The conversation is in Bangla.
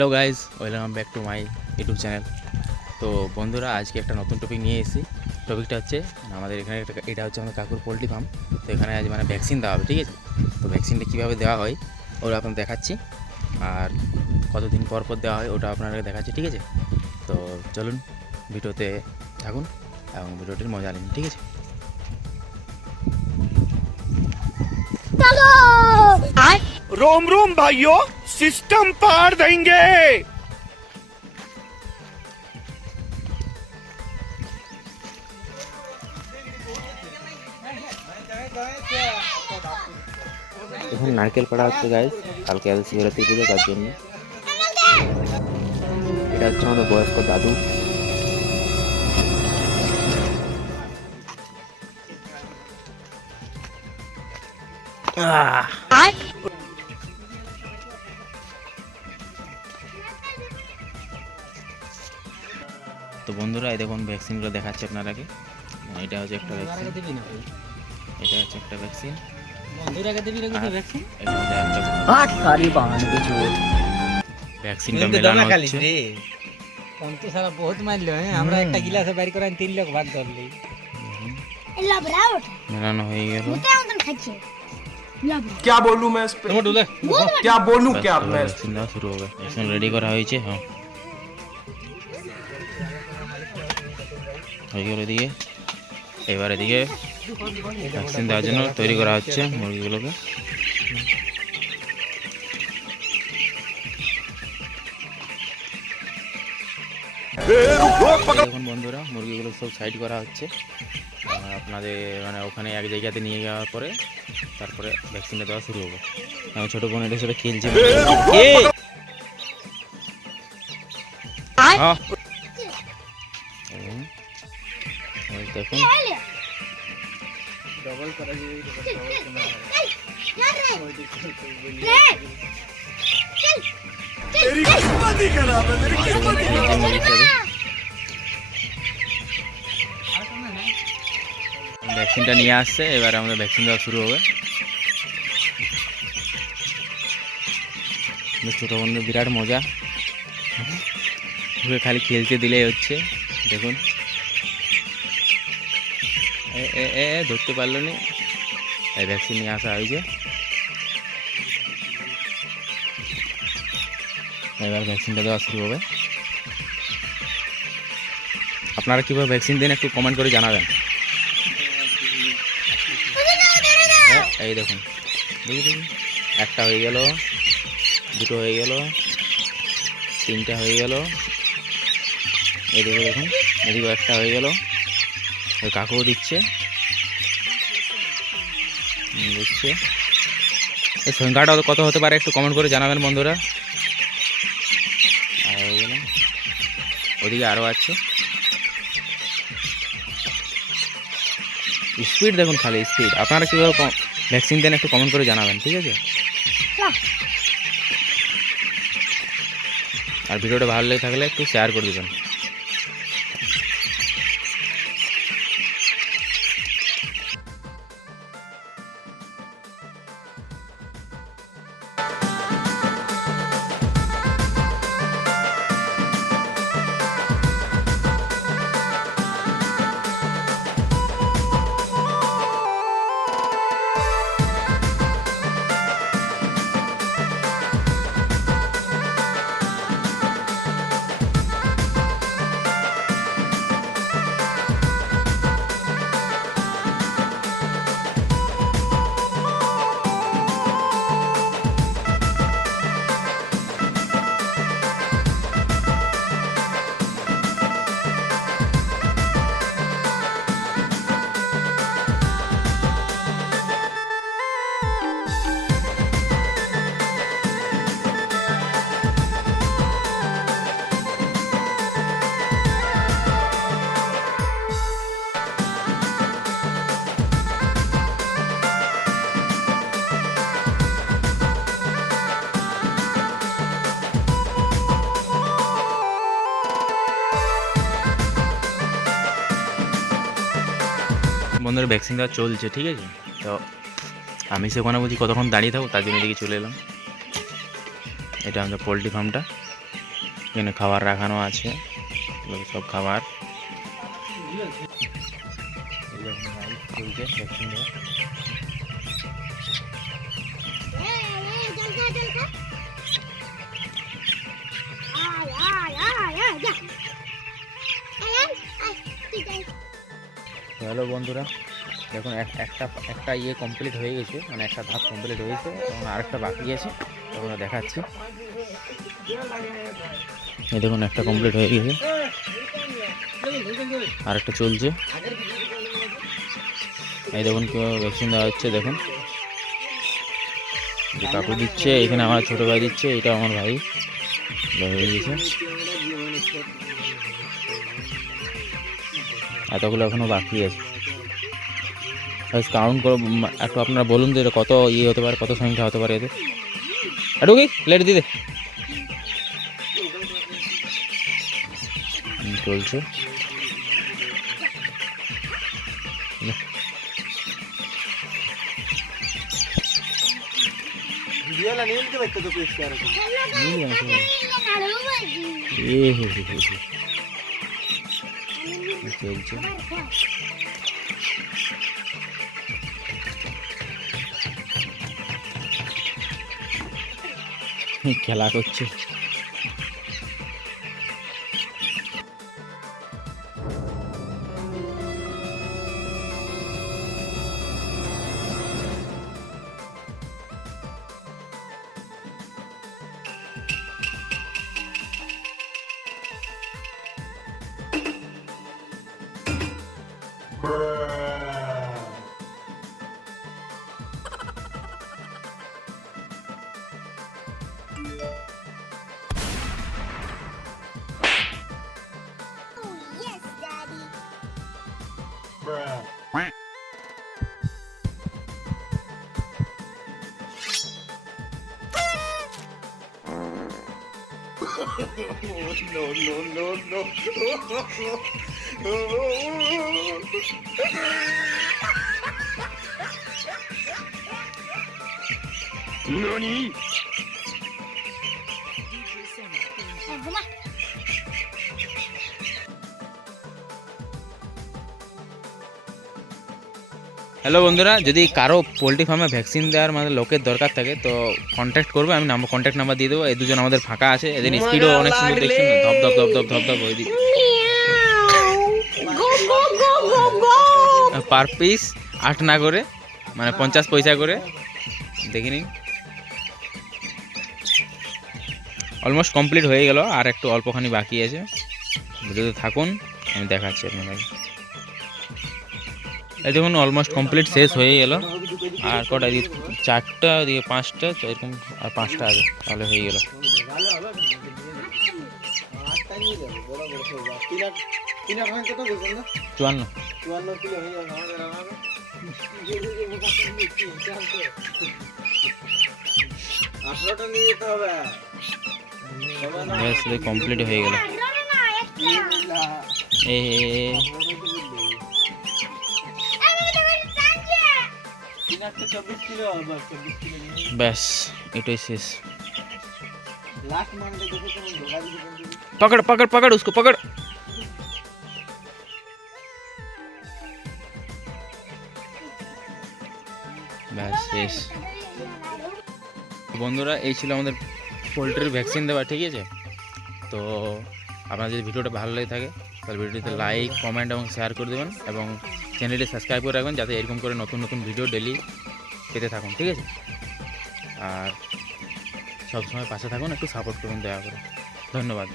Hello guys, welcome back to my YouTube channel. তো বন্ধুরা, আজকে একটা নতুন টপিক নিয়ে এসেছি। টপিকটা হচ্ছে আমাদের এখানে এটা হচ্ছে আমাদের কাকুর পোলট্রি ফার্ম। তো এখানে আজ ভ্যাকসিন দেওয়া হবে, ঠিক আছে? তো ভ্যাকসিনটা কীভাবে দেওয়া হয় ওটা আপনাদের দেখাচ্ছি, আর কতদিন পর পর দেওয়া হয় ওটা আপনাদেরকে দেখাচ্ছি, ঠিক আছে? তো চলুন ভিডিওতে থাকুন এবং ভিডিওটির মজা নিন, ঠিক আছে? रोम रोम भाइयों, सिस्टम पार देंगे। এখন নারকেল পাড়া হচ্ছে গাইজ, কালকে আছে শিবরাত্রি পুজো, তার জন্য। এটা হচ্ছে আমাদের বয়স্ক দাদু। তো বন্ধুরা, এই দেখুন ভ্যাকসিনগুলো দেখাচ্ছে আপনারাকে। এটা হচ্ছে একটা ভ্যাকসিন, এটা হচ্ছে একটা ভ্যাকসিন। ভ্যাকসিনটা মেলানো হচ্ছে। तो सारा बहुत मान लो है हमरा একটা গিলাসে বাইর করেন 3 লোক ভাগ ধরলি মেলানো হয়ে গেল। क्या बोलूं मैं इस पे? क्या बोलूं क्या मैं? ভ্যাকসিন দেওয়া শুরু হবে। ভ্যাকসিন রেডি করা হয়েছে। হ্যাঁ, হয়ে গেল। এদিকে এবার এদিকে ভ্যাকসিন দেওয়ার জন্য তৈরি করা হচ্ছে মুরগিগুলোকে। দেখুন বন্ধুরা, মুরগিগুলো সব সাইড করা হচ্ছে। আপনাদের ওখানে এক জায়গাতে নিয়ে যাওয়ার পরে তারপরে ভ্যাকসিনটা দেওয়া শুরু হবে। আমার ছোটো বোন এদের সাথে খেলছে। দেখুন ভ্যাকসিনটা নিয়ে আসছে, এবার আমাদের ভ্যাকসিন দেওয়া শুরু হবে। ছোটো বন্ধু বিরাট মজা, ওকে খালি খেলতে দিলেই হচ্ছে। দেখুন ধরতে পারলো নি, এই ভ্যাকসিন নিয়ে আসা হয়েছে। এবার ভ্যাকসিনটা দেওয়া শুরু হবে। আপনারা কীভাবে ভ্যাকসিন দেন একটু কমেন্ট করে জানাবেন। এই দেখুন, দেখুন একটা হয়ে গেল, দুটো হয়ে গেল, তিনটা হয়ে গেল। এদিকে দেখুন, এদিকেও একটা হয়ে গেল। ওই কাকুও দিচ্ছে, দিচ্ছে। এই সংখ্যাটা কত হতে পারে একটু কমেন্ট করে জানাবেন বন্ধুরা। আর হয়ে গেল, ওদিকে আরও আছে। স্পিড দেখুন, খালি স্পিড। আপনারা কীভাবে ভ্যাকসিন দেন একটু কমেন্ট করে জানাবেন, ঠিক আছে? আর ভিডিওটা ভালো লেগে থাকলে একটু শেয়ার করে দেবেন। বন্ধুরা, ভ্যাকসিন দেওয়া চলছে, ঠিক আছে? তো আমি সেখানে বলছি কতক্ষণ দাঁড়িয়ে থাকবো, তার জন্য এদিকে চলে এলাম। এটা আমাদের পোলট্রি ফার্মটা। এখানে খাবার রাখানো আছে, এগুলো সব খাবার। এই দেখুন ভাই চলছে ভ্যাকসিন দেওয়া। হ্যালো বন্ধুরা, দেখুন একটা ইয়ে কমপ্লিট হয়ে গেছে, মানে একটা ধাপ কমপ্লিট হয়েছে এবং আরেকটা বাকি আছে, তখন দেখাচ্ছি। এই দেখুন একটা কমপ্লিট হয়ে গেছে, আরেকটা চলছে। এই দেখুন কীভাবে ভ্যাকসিন দেওয়া হচ্ছে, দেখুন যে কাকু দিচ্ছে, এখানে আমার ছোটো ভাই দিচ্ছে, এটা আমার ভাই হয়ে গেছে। এতগুলো এখনো বাকি আছে, কাউন্ট করো একটু, আপনারা বলুন যে এটা কত ইয়ে হতে পারে, কত সংখ্যা হতে পারে এদের। একটু কি লেট দিদে চলছে। চলছে খেলা করছে। NANI? হ্যালো বন্ধুরা, যদি কারো পোলট্রি ফার্মে ভ্যাকসিন দেওয়ার মানে লোকের দরকার থাকে তো কন্ট্যাক্ট করবে, আমি কন্ট্যাক্ট নাম্বার দিয়ে দেবো। এই দুজন আমাদের ফাঁকা আছে, এদের স্পিডও অনেক সুন্দর, দেখছেন ধপ ধপ ধপ ধপ ধপ ধপ ওই দিক। পার পিস 8 না করে, মানে 50 পয়সা করে, দেখে নিন। অলমোস্ট কমপ্লিট হয়ে গেল, আর একটু অল্পখানি বাকি আছে। ভিডিওতে থাকুন, আমি দেখাচ্ছি আপনাদের। এই দেখুন অলমোস্ট কমপ্লিট শেষ হয়ে গেল, আর কটা দিকে 4টা দিকে 5টা এরকম, আর 5টা আছে, তাহলে হয়ে গেল। চুয়ান্ন কমপ্লিট হয়ে গেল। ব্যাস এটাই শেষ। पकड़ पकड़ पकड़ उसको पकड़। ব্যাস শেষ। বন্ধুরা এই ছিল আমাদের পোলট্রির ভ্যাকসিন দেওয়া, ঠিক আছে? তো আপনার যদি ভিডিওটা ভালো লেগে থাকে তাহলে ভিডিওতে লাইক, কমেন্ট এবং শেয়ার করে দেবেন, এবং চ্যানেলটি সাবস্ক্রাইব করে রাখবেন যাতে এরকম করে নতুন নতুন ভিডিও ডেলি পেতে থাকুন, ঠিক আছে? আর সবসময় পাশে থাকুন, একটু সাপোর্ট করুন দয়া করে। ধন্যবাদ।